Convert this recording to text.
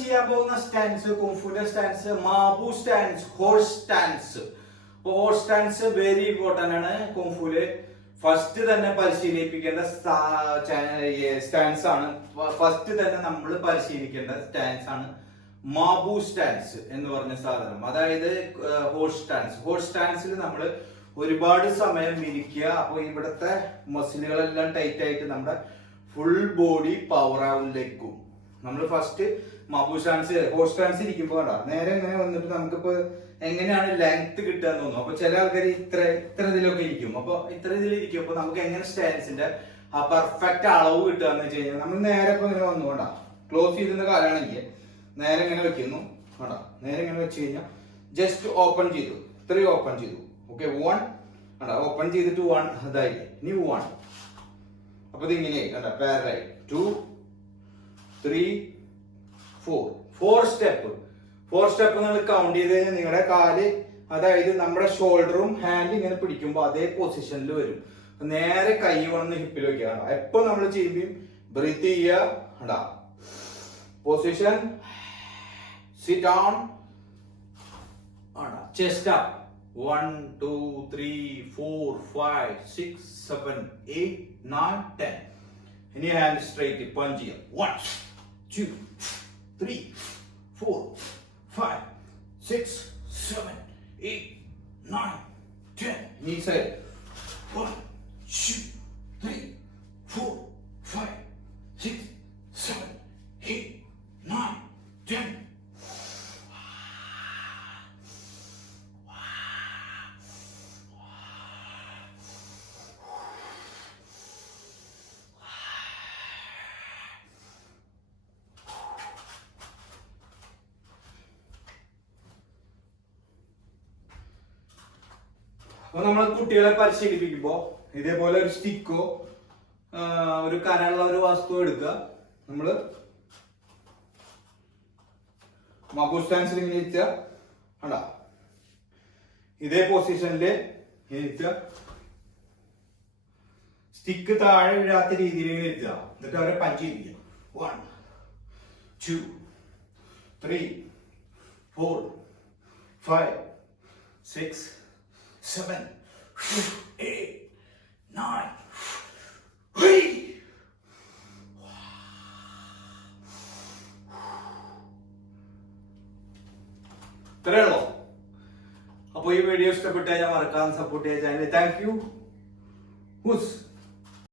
പഠിക്കാൻ പോകുന്ന സ്റ്റാൻസ് കുംഫുന്റെ സ്റ്റാൻസ് മാബു സ്റ്റാൻസ് ഹോഴ്സ് സ്റ്റാൻസ് അപ്പൊ ഹോഴ്സ് സ്റ്റാൻസ് വെരി ഇമ്പോർട്ടന്റ് ആണ് കുംഫുൽ ഫസ്റ്റ് തന്നെ പരിശീലിപ്പിക്കേണ്ട സ്റ്റാൻസ് ആണ്. ഫസ്റ്റ് തന്നെ നമ്മൾ പരിശീലിക്കേണ്ട സ്റ്റാൻസ് ആണ് മാബു സ്റ്റാൻസ് എന്ന് പറഞ്ഞ സാധനം. അതായത് ഹോഴ്സ് സ്റ്റാൻസ് ഹോഴ്സ് സ്റ്റാൻസിൽ നമ്മൾ ഒരുപാട് സമയം ഇരിക്കുക. അപ്പൊ ഇവിടുത്തെ മസിലുകളെല്ലാം ടൈറ്റ് ആയിട്ട് നമ്മുടെ ഫുൾ ബോഡി പവർ ആവില്ലേക്കും നമ്മൾ ഫസ്റ്റ് മാബു സ്റ്റാൻസ് ഹോഴ്സ് സ്റ്റാൻസ് ഇരിക്കുമ്പോൾ കണ്ടാ? നേരെ ഇങ്ങനെ വന്നിട്ട് നമുക്കിപ്പോ എങ്ങനെയാണ് ലെങ്ത് കിട്ടുക എന്ന് തോന്നുന്നു. അപ്പൊ ചില ആൾക്കാർ ഇത്ര ഇത്ര ഇതിലൊക്കെ ഇരിക്കും. അപ്പൊ ഇത്ര ഇതിൽ ഇരിക്കും അപ്പൊ നമുക്ക് എങ്ങനെ സ്റ്റാൻസിന്റെ ആ പെർഫെക്റ്റ് അളവ് കിട്ടുക എന്ന് വെച്ച് കഴിഞ്ഞാൽ നമ്മൾ നേരെ ഇപ്പൊ ഇങ്ങനെ വന്നുകൊണ്ടാ ക്ലോസ് ചെയ്തിരുന്ന കാലാണെങ്കിൽ നേരെ ഇങ്ങനെ വെക്കുന്നു വേണ്ട നേരെ ഇങ്ങനെ വെച്ച് കഴിഞ്ഞാൽ ജസ്റ്റ് ഓപ്പൺ ചെയ്തു. ഇത്രയും ഓപ്പൺ ചെയ്തു. ഓക്കെ വൺ വേണ്ട ഓപ്പൺ ചെയ്തിട്ട് വൺ ഇതായി ഇനി വൺ അപ്പൊ ഇതിങ്ങനെ കണ്ട പാരലായി two three four four step four step നിങ്ങൾ കൗണ്ട് ചെയ്ത് കഴിഞ്ഞാൽ നിങ്ങളുടെ കാൽ അതായത് നമ്മുടെ ഷോൾഡറും ഹാൻഡ് ഇങ്ങനെ പിടിക്കുമ്പോൾ അതേ പൊസിഷനിൽ വരും. നേരെ കൈ വന്ന് ഹിപ്പിൽ വെക്കുക എപ്പോ നമ്മൾ ചെയ്യുമ്പോൾ ബ്രീത്ത് ചെയ്യുക. Position sit down chest up 1, 2, 3, 4, 5, 6, 7, 8, 9, 10. Your hand straight, the here. 1, 2, 3, 4, 5, 6, 7, 8, 9, 10. Knee side. 1, 2, അപ്പൊ നമ്മൾ കുട്ടികളെ പരിശീലിപ്പിക്കുമ്പോ ഇതേപോലെ ഒരു സ്റ്റിക്കോ ഒരു കരയുള്ള ഒരു വസ്തു എടുക്കുക. നമ്മൾ മബു സ്റ്റാൻസിൽ ഇങ്ങനെ ഇരുത്തുക കണ്ട? ഇതേ പൊസിഷനിൽ ഇരുത്തുക സ്റ്റിക്ക് താഴെ വീഴാത്ത രീതിയിൽ ഇരുത്തുക എന്നിട്ട് അവരെ punch ചെയ്യിപ്പിക്കുക one two three four five six seven eight nine ഇത്രേ ഉള്ളൂ അപ്പോൾ ഈ വീഡിയോ ഇഷ്ടപ്പെട്ടാൽ ഞാൻ മറക്കാൻ സപ്പോർട്ട് ചെയ്യാൻ ചാനൽ താങ്ക് യു ഹുസ്